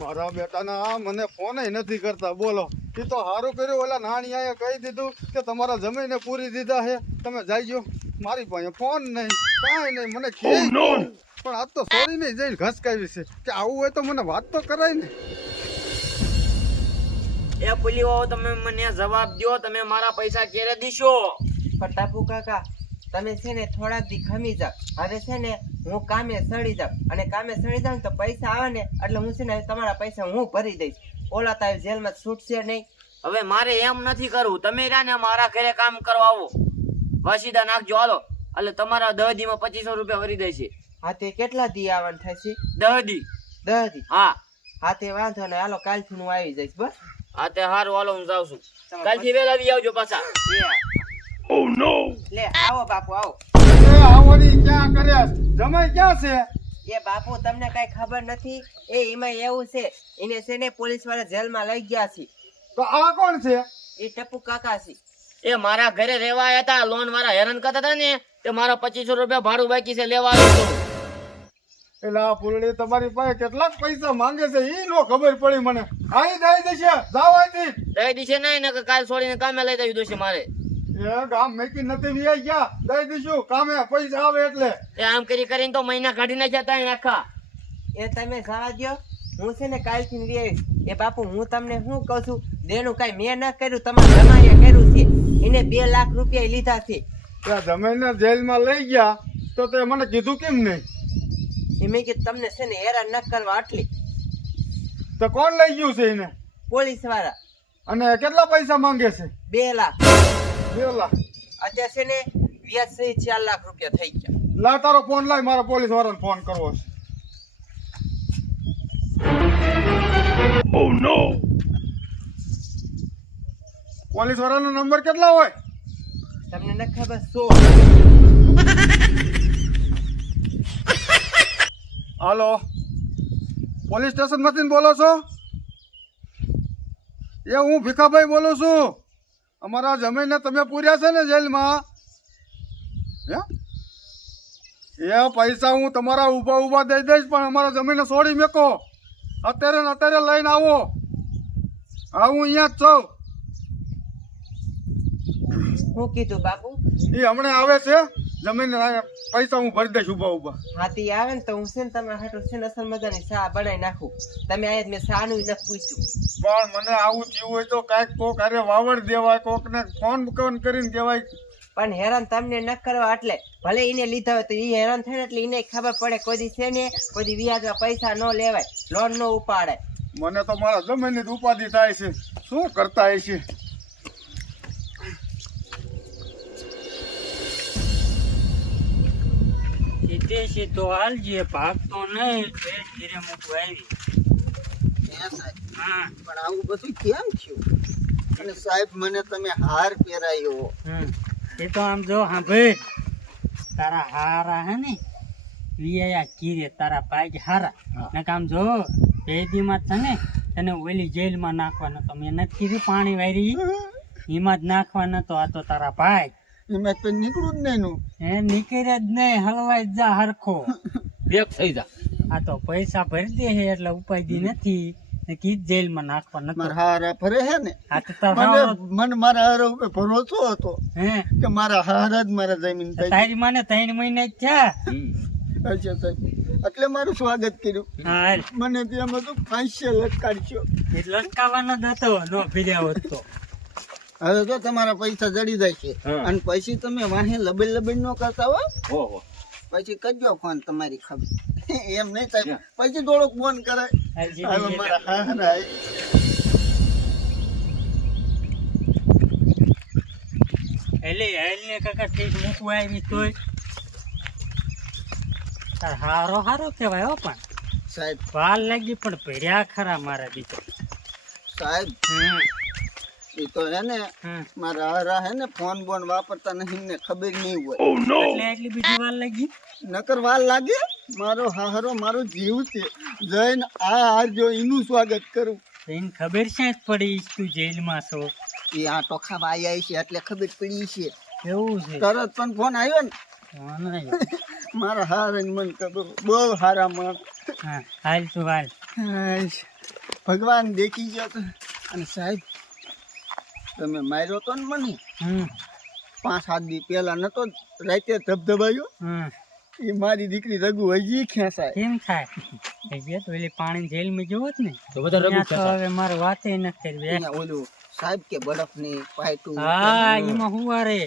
મારા બેટાના મને ફોન નથી કરતા. બોલો, એ તો સારું કર્યું. ઓલા નાણિયાએ કહી દીધું કે તમારા જમીને પૂરી દીધા છે, તમે જાયજો. મારી પાસે ફોન નહીં, કાંઈ નહીં. મને પણ આજ તો સોરી નહીં જઈને ઘસકાવી છે કે આવું હોય તો મને વાત તો કરાય ને. એ પુલીઓ, તમે મને જવાબ દો, તમે મારા પૈસા ક્યારે દીશો? પણ ટાપુ કાકા, તમે છે ને થોડાક દી ખમી જાવ. હવે છે ને હું કામે સડી જાઉં, અને કામે સડી જાઉં તો પૈસા આવે ને એટલે હું છે ને તમારા પૈસા હું ભરી દઈશ. ઓલા તારી જેલમાં છૂટશે નહીં. હવે મારે એમ નથી કરવું. તમે રહ્યા ને મારા ઘરે કામ કરવા આવો, વસીદા નાખજો હાલો. એટલે તમારા 10 દીમાં 2500 રૂપિયા ભરી દેશે. હા તે કેટલા દી આવવાનું થશે? 10 દી. 10 દી? હા હા તે વાંધો ને, હાલો કાલથી હું આવી જઈશ. બસ હા તે હારું, હાલો હું જાઉં છું. કાલથી વહેલા આવી આવજો પાછા. ઓ નો, લે આવો બાપુ આવો. એ આવડી ક્યાં કર્યા? જમાઈ ક્યાં છે? એ બાપુ તમને કઈ ખબર નથી? એ એમાં એવું છે, એને છે ને પોલીસ વાળા જેલમાં લઈ ગયા છે. તો આ કોણ છે? એ ટપુ કાકા છે. એ મારા ઘરે રહેવા આવ્યા હતા. લોન વાળા હેરાન કરતા હતા ને, તે મારા 2500 રૂપિયા ભાડું બાકી છે, લેવા આવ્યો છું. એટલે આ ફૂલડી તમારી પાસે કેટલાક પૈસા માંગે છે ઈ નો ખબર પડી મને. આઈ દઈ દેશે, જાવ અહીંથી. દઈ દીશે નહીં ને કાલ છોડીને કામે લઈ જવી જોશે મારે. એ ગામ મેકી નથી વિયાઈ ગયા, દઈ દઈશું કામે પૈસા આવે એટલે. એ આમ કરીને તો મહિના કાઢી નાખ્યા તા આખા. એ તમે જવા દો, હું છે ને કાલથી લઈ આવીશ. એ બાપુ હું તમને શું કહું છું, દેનું કઈ મેં ના કર્યું, તમારા જમાઈએ કર્યું છે. એને 2 લાખ રૂપિયા લીધા છે. ત્યાં જમીને જેલમાં લઈ ગયા તો તે મને કીધું કેમ નહીં? એ મેં કીધું તમને છે ને હેરાન ન કરવા આટલી. તો કોણ લઈ ગયું છે એને? પોલીસ વાળા. અને કેટલા પૈસા માંગે છે? 2 લાખ. 2 લાખ? અત્યારે છે ને વ્યાજ સહિત 4 લાખ રૂપિયા થઈ ગયા. લા તારો ફોન લાય, મારા પોલીસ વાળાને ફોન કરવો છે. ઓ નો, પોલીસ વાળાનો નંબર કેટલા હોય? તમને ન ખબર? 100. હાલો, પોલીસ સ્ટેશન માંથી બોલો છો? એ હું ભીખાભાઈ બોલું છું. અમારા જમીનને તમે પૂર્યા છે ને જેલમાં? એ પૈસા હું તમારા ઊભા દઈ દઈશ, પણ અમારા જમીનને છોડી મેકો. અત્યારે ને અત્યારે લઈને આવો. હા હું અહીંયા જ છું. શું કીધું બાપુ? એ હમણાં આવે છે. જમીન પૈસા હું ભરી દઈશ ઊભા. હાથી આવે ને તો હું છે ને તમારા હાટુ છે ને અસલ મજાની ચા બનાવી નાખું. તમે આયા મેં ચાનું ન પૂછ્યું. પણ મને આવું થયું હોય તો કાંઈક કોક અરે વાવડ દેવાય, કોકને ફોન કરીને કહેવાય. પણ હેરાન તમને ન કરવા એટલે ભલે એને લીધા હોય તો એ હેરાન થાય ને એટલે એને ખબર પડે કોઈ દી છે ને કોઈ દી વ્યાજમાં પૈસા ન લેવાય, લોન ન ઉપાડે. મને તો મારા જમીનની જ ઉપાધિ થાય છે. શું કરતા હશે? સીધો હાલજે, ભાગતો નહીં. ધીરે મૂકવા આવી. પણ આવું બધું કેમ થયું? અને સાહેબ મને તમે હાર પહેરાયો. એ તો આમ જો હા ભાઈ, તારા હારા હે ને વિયા કીરે તારા ભાઈ હારા ને કામ જો પેદીમાં છે ને તને ઓલી જેલમાં નાખવાનો તો મેં નથી કીધું પાણી વારી એમાં જ નાખવાનો તો. આ તો તારા ભાઈ એમાં તો નીકળું જ નહીં. એ નીકળે જ નહીં, હલવાઈ જા હરખો બેક થઈ જા. આ તો પૈસા ભરી દે છે એટલે ઉપાય નથી કીધ જેલમાં નાખવા મારા હારા ફરે હે ને, આ તો તારા મને મારા હારા ઉપર ભરોસો હતો હે કે મારા હારા જ મારા જમીન થઈ. તારી માને 3 મહિના જ થયા. અચ્છા સાહેબ, એટલે મારું સ્વાગત કર્યું. હા મને ત્યાં તો ફાંસી લટકાડશો. લટકાવાનો જ હતો, નો ભીડ્યા હોત તો. હવે તો તમારા પૈસા જડી જાય છે, અને પછી તમે વાહે લબેડ નો કરતા હો. પછી કરજો ફોન, તમારી ખબર. એમ નહીં થાય પછી થોડોક ફોન કરાય. હવે મારા હારા એટલે હેલને કાકા ઠીક મૂકવા આવી તોય તાર હારો કહેવાય હો. પણ સાહેબ વાર લાગી પણ ભર્યા ખરા મારા દીકરા. સાહેબ એ તો હે ને મારા હારા હે ને ફોન બોન વાપરતા નહીં ને ખબર નહીં હોય એટલે એટલી બીજી વાર લાગી. નકર વાર લાગે. મારો હારો મારો જીવ છે. જઈને આ હાર જો એનું સ્વાગત કરું. એને ખબર છે જ પડી તું જેલમાં છો. એ આ ટોખા આયા છે એટલે ખબર પડી છે. એવું છે. તરત પણ ફોન આવ્યો ને વાંધો નહીં. મારા હારા મન ખબર બહુ હારા માણસ. હા હાલ તું હાલ. હાશ, ભગવાન દેખી ગયો તો. અને સાહેબ તમે માર્યો તો ને મને હમ 5-7 દી પહેલા નતો રાતે ધબધબાયો હમ એ મારી દીકરી રઘુ હજી ખેંચાય. કેમ થાય એ તો ઓલી પાણી જેલમાં જોવો જ ને તો બધા હવે મારે વાતે ન કરવી. અહીંયા ઓલું સાહેબ કે બરફ ની પાઇટું હા એમાં હું રે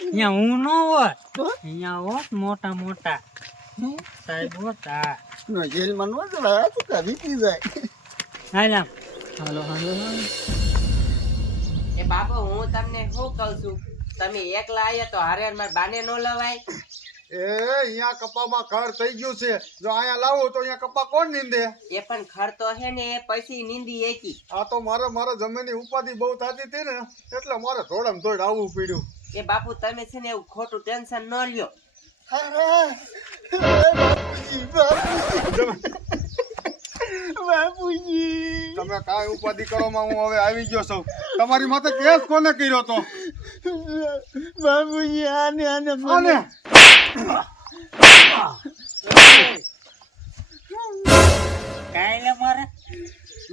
અહીંયા હું ન હોત તો અહીંયા હોત મોટા મોટા સાહેબ હોત. હા નો જેલમાં નો જવાય આ તો વીતી જાય. હાલ આમ. હાલો હાલો એ બાપુ હું તમને શું કહું છું, તમે એકલા આયા તો હારે મારા બાને નો લવાય. એ અહીંયા કપામાં ઘર થઈ ગયું છે, જો અહીંયા લાવું તો અહીંયા કપા કોણ નીંદે? એ પણ ખર્ચો હે ને એ પછી નીંદી એકી. આ તો મારા જમીનની ઉપાધિ બહુ થતી હતી ને એટલે મારે થોડમ થોડ આવવું પડ્યું. એ બાપુ તમે છે ને એવું ખોટું ટેન્શન ન લ્યો. બાપુજી તમે કાંઈ ઉપાધિ કરોમાં હું હવે આવી ગયો છું. તમારી માથે કેસ કોને કર્યો તો? બાપુજી આને આને આને કાલે મારે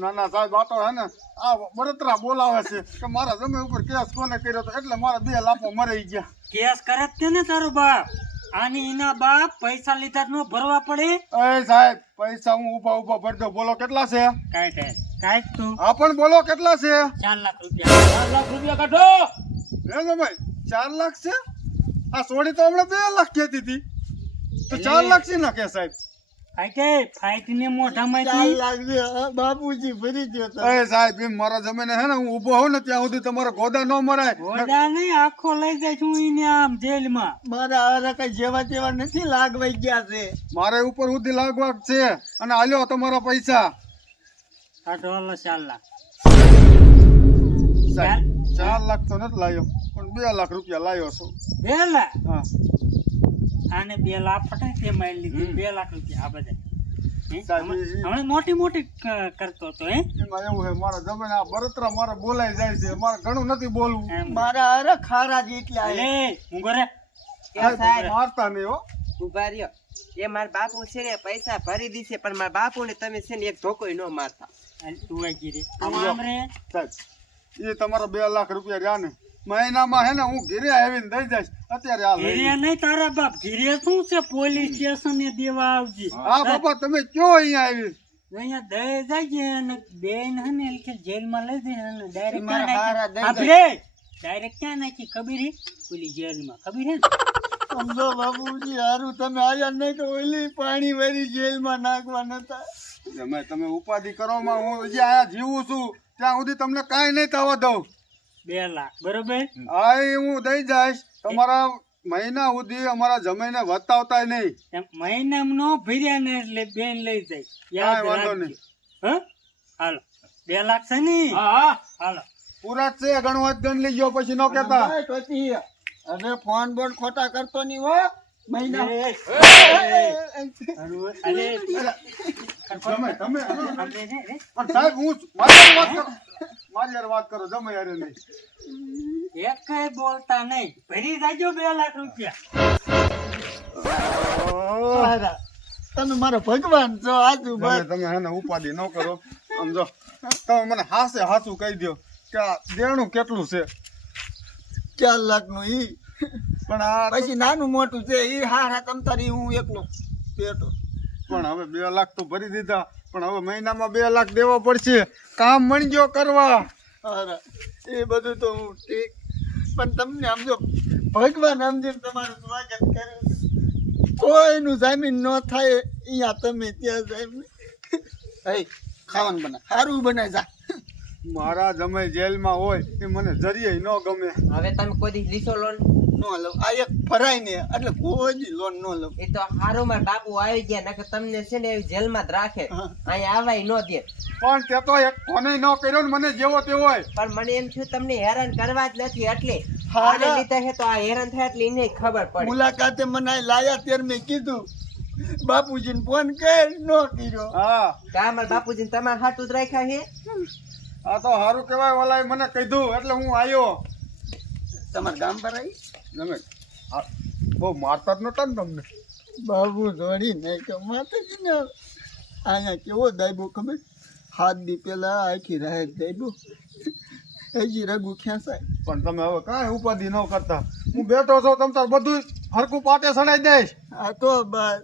ના ના સાહેબ આ તો હે ને આ બળતરા બોલાવે છે કે મારા જમીન ઉપર કેસ કોને કર્યો તો એટલે મારા 2 લાફો મરી ગયા. કેસ કરે જ ને તારો બાપ. આની એના બાપ પૈસા લીધા નો ભરવા પડે. એ સાહેબ પૈસા હું ઊભા ભરી દઉં. બોલો કેટલા છે? કાંઈ તું હા પણ બોલો કેટલા છે? 4 લાખ રૂપિયા. 4 લાખ રૂપિયા કાઢો. હે ભાઈ 4 લાખ છે? આ સોડી તો હમણાં 2 લાખ કહેતી હતી તો 4 લાખ છે ના કે સાહેબ? ફાઈટ ને મોઢામાંથી બાપુજી ભરી દો તો. એ સાહેબ એમ મારા જમીને હે ને હું ઊભો હોઉં ને ત્યાં સુધી તમારો ગોદા ન મરાય. ગોદા નહીં આખો લઈ જાય છું એને આમ જેલમાં. મારા હારા કઈ જેવા તેવા નથી લાગવાઈ ગયા છે. મારે ઉપર સુધી લાગવા છે અને આલ્યો તમારા પૈસા. આ ડોલર 4 લાખ. સાહેબ 4 લાખ તો નથી લાવ્યો પણ 2 લાખ રૂપિયા લાવ્યો છું. 2 લાખ હા આને 2 લાખ ફટે તે મારી લીધી. 2 લાખ રૂપિયા આ બધા સાહેબ હમણાં મોટી મોટી કરતો હતો હે. એમાં એવું છે મારા જમીન આ બળતરા મારે બોલાઈ જાય છે. મારે ઘણું નથી બોલવું. મારા હારા ખારા જેટલા છે. હું કરે એ સાહેબ મારતા નહીં હો. ઉભા રહ્યો. એ મારા બાપુ છે ને પૈસા ભરી દીશે પણ મારા બાપુ ને તમે છે ને એક ધોકોય ન મારતા. તું વાગી રે સમજો. આમ રે સાહેબ એ તમારા 2 લાખ રૂપિયા રહ્યા ને મહિનામાં હે ને હું ઘરે આવીને દઈ જઈશ. અત્યારે આ લઈ ઘીરે નહીં તારા બાપ ઘીરે શું છે પોલીસ સ્ટેશન એ દેવા આવજે. હા બાપા તમે કયો અહીંયા આવી? અહીંયા દઈ જાય અને બેન હે ને એટલે જેલમાં લઈ જાય અને ડાયરેક્ટ મારા હારા દઈ ડાયરેક્ટ ક્યાં નાખી ખબર હે? ઓલી જેલમાં ખબર હે ને? સમજો બાપુજી હારું તમે આયા નહીં તો ઓલી પાણી વાળી જેલમાં નાખવા નતા. તમે ઉપાધિ કરવામાં હું હજી આયા જીવું છું ત્યાં સુધી તમને કાંઈ નહીં થવા દઉં. 2 લાખ બરોબર. હા એ હું દઈ જઈશ. તમારા મહિના સુધી અમારા જમીને વતાવતા નહીં. એમ મહિનામાં નો ભર્યા ને એટલે બેન લઈ જાય. યાદ કાંઈ વાંધો રાખજે. નહીં. હા હાલો 2 લાખ છે ને? હાલો પૂરા જ છે. ઘણું વાત ગણ લઈ ગયો પછી ન કહેતા. ભાઈ, પછી હવે ફોન બોન ખોટા કરતો નહીં હો. મહિના તમે તમે આપણે રે રે. પણ સાહેબ હું મારી હારે વાત કરો જમે યારે નહીં. એક કઈ બોલતા નહીં. ભરી જાજો 2 લાખ રૂપિયા. હારા. તમે મારો ભગવાન છો આજુ તમે હે ને ઉપાધિ ન કરો. સમજો તમે મને હાસે હાસું કહી દો કે આ દેણું કેટલું છે. 4 લાખ નું ઈ પણ આ પછી નાનું મોટું છે ઈ હારા તમ તારી હું એકલો પેટો. પણ હવે 2 લાખ તો ભરી દીધા પણ હવે મહિનામાં 2 લાખ દેવા પડશે. કામ મણજો કરવા. હારા એ બધું તો હું ઠીક પણ તમને સમજો ભગવાન સમજીને તમારું સ્વાગત કર્યું. કોઈનું જામીન ન થાય અહીંયા તમે ત્યાં જામીન. હે ખાવાનું બના સારું બનાય જા. મારા જમાઈ જેલમાં હોય એ મને જરીએ ન ગમે. હવે તમે કોઈ દી લીધો લોન? નો લઉં આ એક ફરાય ને એટલે કોઈ દી લોન ન લઉં. એ તો હારું મારા બાપુ આવી ગયા નકર તમને છે ને એવી જેલમાં જ રાખે. અહીંયા આવાય ન દે. પણ તે તો એક ફોને ન કર્યો ને મને જેવો તે હોય. પણ મને એમ થયું તમને હેરાન કરવા જ નથી એટલે હારા. આને લીધે છે તો આ હેરાન થાય એટલે એને ખબર પડે. મુલાકાતે મને અહીં લાયા ત્યારે મેં કીધું બાપુજીને ફોન કર ન કર્યો. હા કા મારા બાપુજીને તમારા હાટું જ રાખ્યા છે? આ તો સારું કહેવાય. ઓલાએ મને કીધું એટલે હું આવ્યો. તમારા ગામ પર આવી જમે બહુ મારતા જ નતા ને તમને. બાબુ દોડી નહીં કે માતાજીને અહીંયા કેવો દાયબો ખબર 7 દી પેલા આખી રાત દાયબો હજી રગું ખેંચાય. પણ તમે હવે કાંઈ ઉપાધિ ન કરતા. હું બેઠો છો તમ તાર બધું હરકું પાટે સડાઈ દઈશ. આ તો બસ